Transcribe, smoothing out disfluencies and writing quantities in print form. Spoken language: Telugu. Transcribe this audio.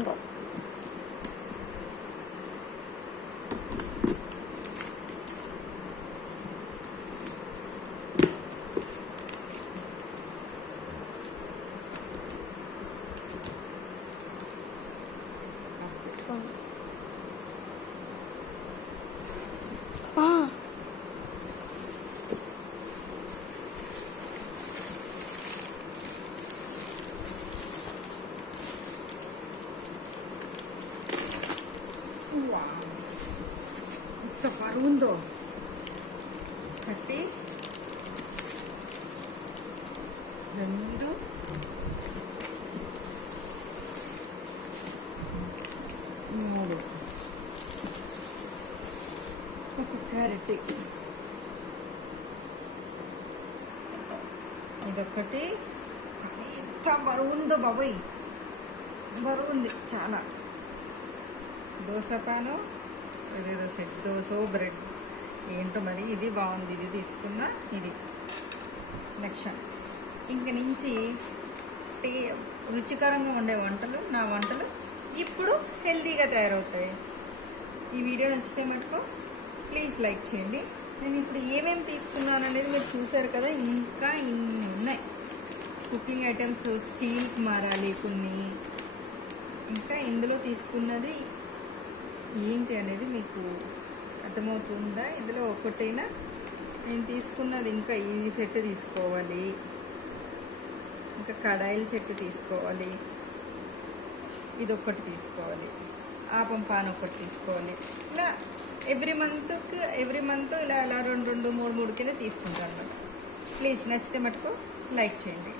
ఇంకో ఎంత బరువుందో కట్టి 2 3 ఒక క్యారెట్ ఇదొక్కటి ఎంత బరువుందో బాబోయ్ బరువుంది చాలా దోశ పాను ఇదేదో సెట్ దోశ బ్రెడ్ ఏంటో మరి ఇది బాగుంది ఇది తీసుకున్నా ఇది లక్ష్యం ఇంక నుంచి రుచికరంగా ఉండే వంటలు నా వంటలు ఇప్పుడు హెల్తీగా తయారవుతాయి ఈ వీడియో నచ్చితే మటుకు ప్లీజ్ లైక్ చేయండి నేను ఇప్పుడు ఏమేమి తీసుకున్నాను అనేది మీరు చూసారు కదా ఇంకా ఇన్ని ఉన్నాయి కుకింగ్ ఐటమ్స్ స్టీల్కి మారాలి కొన్ని ఇంకా ఇందులో తీసుకున్నది ఏంటి అనేది మీకు అర్థమవుతుందా ఇందులో ఒకటైనా నేను తీసుకున్నది ఇంకా ఈ సెట్ తీసుకోవాలి ఇంకా కడాయిల సెట్ తీసుకోవాలి ఇది ఒక్కటి తీసుకోవాలి ఆపం పాన్ ఒకటి తీసుకోవాలి ఇలా ఎవ్రీ మంత్ ఇలా 2 3 కింద తీసుకుంటాను ప్లీజ్ నచ్చితే మటుకు లైక్ చేయండి